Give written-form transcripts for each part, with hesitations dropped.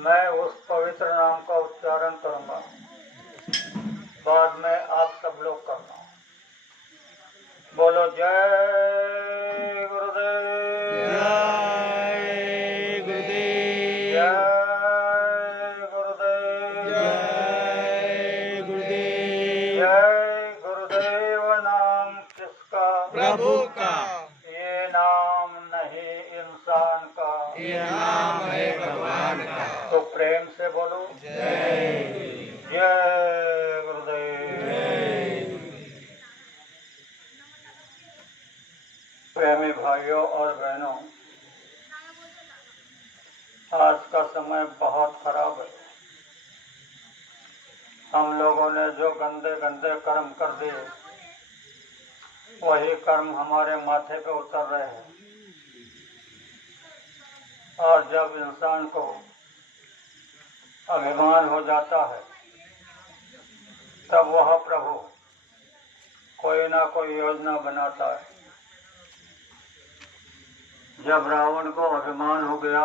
मैं उस पवित्र नाम का उच्चारण करूंगा, बाद में आप सब लोग करना। बोलो जय गुरुदेव, जय गुरुदेव, जय गुरुदेव, जय गुरुदेव। जय गुरुदेव। नाम किसका? प्रभु का। ये नाम नहीं इंसान का, ये नाम है भगवान का। तो प्रेम से बोलो जय जय गुरुदेव। प्रेमी भाइयों और बहनों, आज का समय बहुत खराब है। हम लोगों ने जो गंदे गंदे कर्म कर दिए, वही कर्म हमारे माथे पे उतर रहे हैं। और जब इंसान को अभिमान हो जाता है, तब वह प्रभु कोई ना कोई योजना बनाता है। जब रावण को अभिमान हो गया,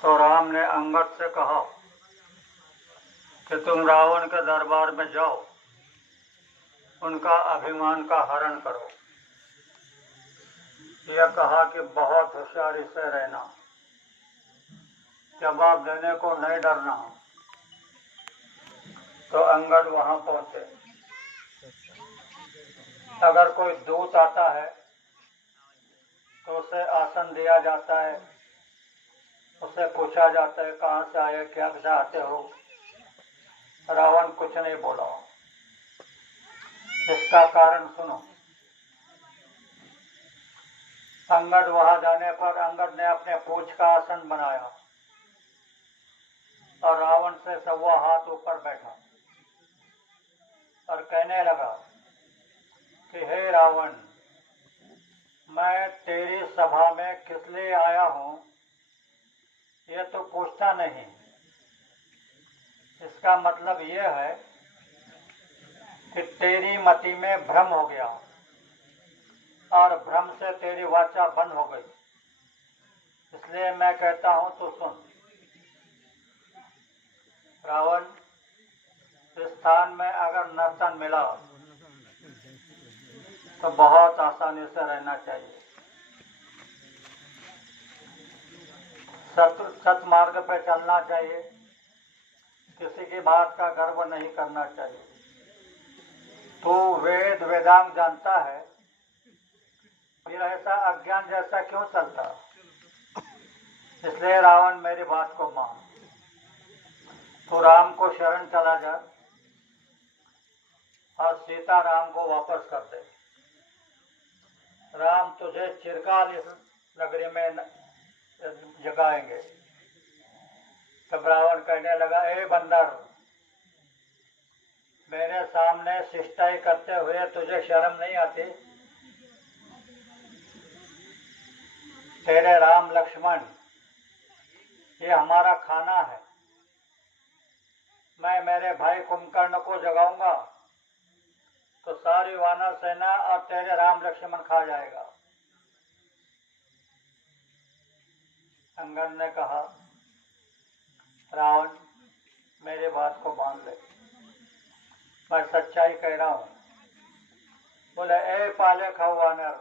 तो राम ने अंगद से कहा कि तुम रावण के दरबार में जाओ, उनका अभिमान का हरण करो। यह कहा कि बहुत होशियारी से रहना, जवाब देने को नहीं डरना। तो अंगद वहां पहुंचे। अगर कोई दूत आता है तो उसे आसन दिया जाता है, उससे पूछा जाता है कहाँ से आए, क्या चाहते हो। रावण कुछ नहीं बोला। इसका कारण सुनो। अंगद वहां जाने पर अंगद ने अपने पूंछ का आसन बनाया और रावण से 1.25 हाथ ऊपर बैठा और कहने लगा कि हे रावण, मैं तेरी सभा में किस लिए आया हूं, ये तो पूछता नहीं। इसका मतलब यह है कि तेरी मति में भ्रम हो गया और भ्रम से तेरी वाचा बंद हो गई। इसलिए मैं कहता हूं तो सुन। रावण, इस स्थान में अगर नर्तन मिला तो बहुत आसानी से रहना चाहिए। सत मार्ग पर चलना चाहिए, किसी की बात का गर्व नहीं करना चाहिए। तू वेद वेदांग जानता है, फिर ऐसा अज्ञान जैसा क्यों चलता? इसलिए रावण, मेरी बात को मान। तू राम को शरण चला जा और सीता राम को वापस कर दे। राम तुझे चिरकाल इस नगरी में जगाएंगे। तब रावण कहने लगा, ए बंदर, मेरे सामने शिष्टाई करते हुए तुझे शर्म नहीं आती? तेरे राम लक्ष्मण, ये हमारा खाना है। मैं मेरे भाई कुंभकर्ण को जगाऊंगा तो सारी वानर सेना और तेरे राम लक्ष्मण खा जाएगा। अंगद ने कहा, रावण, मेरी बात को मान ले, मैं सच्चाई कह रहा हूं। बोले, ए पाले खाओ वानर,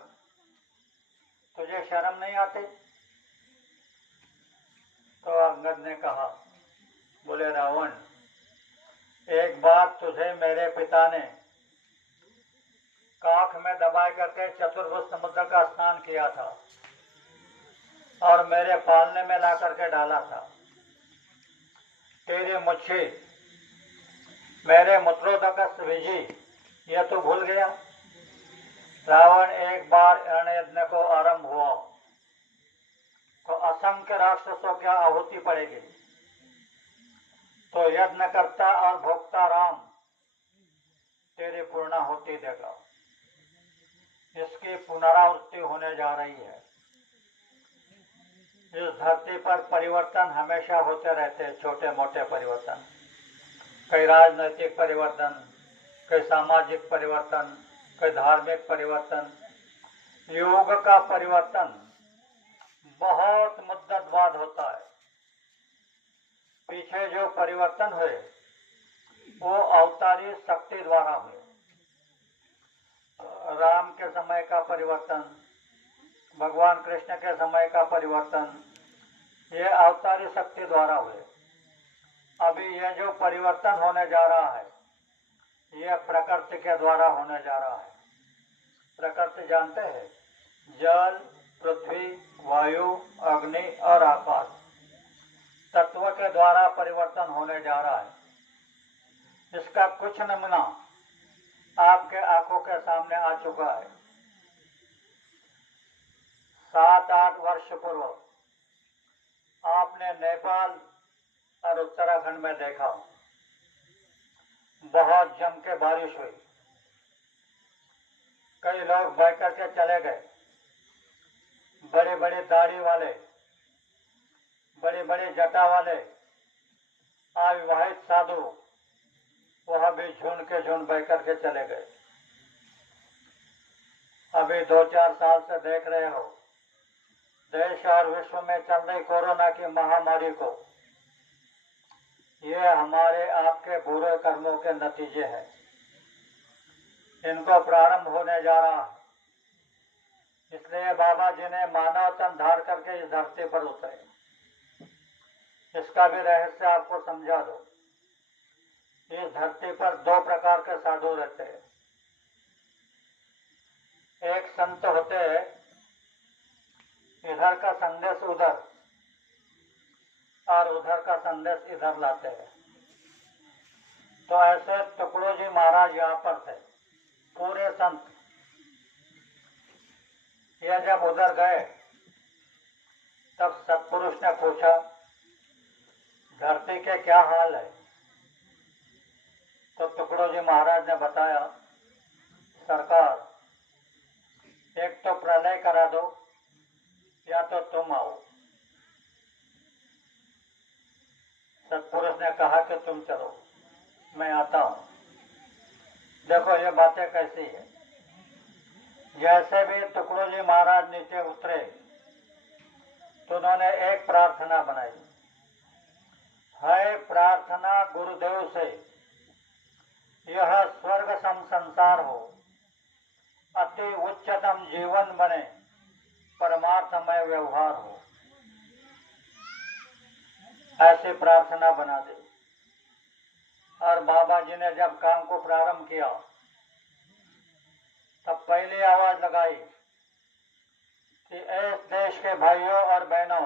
तुझे शर्म नहीं आती? तो अंगद ने कहा, बोले रावण, एक बार तुझे मेरे पिता ने काख में दबाए करके चतुर्भुज समुद्र का स्नान किया था और मेरे पालने में ला करके डाला था। तेरी मुच्छी मेरे मूत्रोदक विजी, यह तो भूल गया? रावण, एक बार अरण्ययज्ञ को आरंभ हुआ तो असंख्य राक्षसों की आहुति पड़ेगी, तो यज्ञ करता और भोक्ता राम तेरी पूर्णाहुति देगा। इसकी पुनरावृत्ति होने जा रही है। इस धरती पर परिवर्तन हमेशा होते रहते हैं, छोटे मोटे परिवर्तन, कई राजनैतिक परिवर्तन, कई सामाजिक परिवर्तन, कई धार्मिक परिवर्तन। योग का परिवर्तन बहुत मुद्दत बाद होता है। परिवर्तन हुए वो अवतारी शक्ति द्वारा हुए। राम के समय का परिवर्तन, भगवान कृष्ण के समय का परिवर्तन, ये अवतारी शक्ति द्वारा हुए। अभी ये जो परिवर्तन होने जा रहा है ये प्रकृति के द्वारा होने जा रहा है। प्रकृति जानते हैं, जल, पृथ्वी, वायु, अग्नि और आकाश तत्व के द्वारा परिवर्तन होने जा रहा है। इसका कुछ नमूना आपके आंखों के सामने आ चुका है। 7-8 वर्ष पूर्व आपने नेपाल और उत्तराखंड में देखा, बहुत जम के बारिश हुई। कई लोग बह करके चले गए। बड़े बड़े दाढ़ी वाले, बड़े बड़े जटा वाले, अविवाहित साधु वह भी झुंड के झुंड बह करके चले गए। अभी 2-4 साल से देख रहे हो देश और विश्व में चल रही कोरोना की महामारी को। ये हमारे आपके बुरे कर्मों के नतीजे हैं। इनको प्रारंभ होने जा रहा है। इसलिए बाबा जी ने मानव तन धार करके इस धरती पर उतरे। इसका भी रहस्य आपको समझा दो। इस धरती पर 2 प्रकार के साधु रहते हैं। एक संत होते हैं, इधर का संदेश उधर और उधर का संदेश इधर लाते हैं। तो ऐसे टुकड़ो जी महाराज यहाँ पर थे, पूरे संत। ये जब उधर गए तब सत्पुरुष ने पूछा, धरती के क्या हाल है? तो टुकड़ो जी महाराज ने बताया, सरकार एक तो प्रलय करा दो या तो तुम आओ। सत्पुरुष ने कहा कि तुम चलो, मैं आता हूं। देखो ये बातें कैसी है। जैसे भी टुकड़ो जी महाराज नीचे उतरे तो उन्होंने एक प्रार्थना बनाई, है प्रार्थना गुरुदेव से यह स्वर्ग सम संसार हो, अति उच्चतम जीवन बने, परमार्थमय व्यवहार हो। ऐसी प्रार्थना बना दी। और बाबा जी ने जब काम को प्रारंभ किया तब पहली आवाज लगाई कि इस देश के भाइयों और बहनों,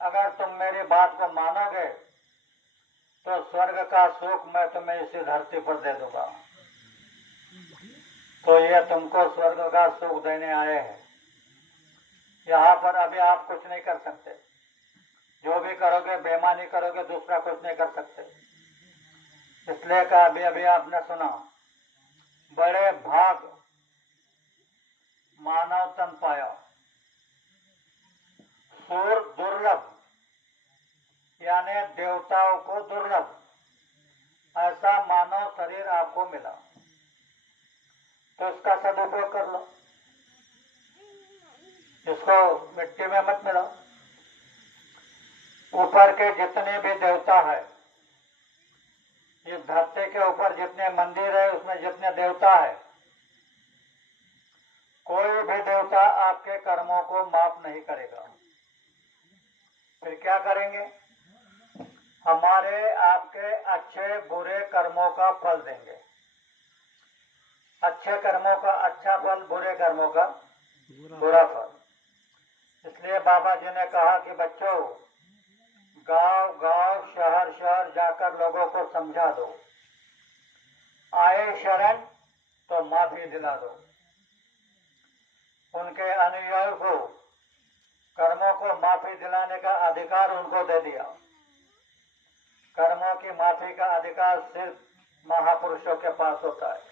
अगर तुम मेरी बात को मानोगे तो स्वर्ग का सुख मैं तुम्हें इसी धरती पर दे दूंगा। तो ये तुमको स्वर्ग का सुख देने आए हैं। यहाँ पर अभी आप कुछ नहीं कर सकते। जो भी करोगे बेईमानी करोगे, दूसरा कुछ नहीं कर सकते। इसलिए का अभी अभी आपने सुना, बड़े भाग मानव तन पाया, सूर दुर्लभ, यानी देवताओं को दुर्लभ, ऐसा मानव शरीर आपको मिला। तो इसका सदुपयोग कर लो, इसको मिट्टी में मत मिलाओ। ऊपर के जितने भी देवता है, इस धरती के ऊपर जितने मंदिर है, उसमें जितने देवता है, कोई भी देवता आपके कर्मों को माफ नहीं करेगा। फिर क्या करेंगे? हमारे आपके अच्छे बुरे कर्मों का फल देंगे। अच्छे कर्मों का अच्छा फल, बुरे कर्मों का बुरा फल। इसलिए बाबा जी ने कहा कि बच्चों, गांव गांव, शहर शहर जाकर लोगों को समझा दो, आए शरण तो माफी दिला दो। उनके अनुयायियों को कर्मों को माफी दिलाने का अधिकार उनको दे दिया। कर्मों की माफी का अधिकार सिर्फ महापुरुषों के पास होता है।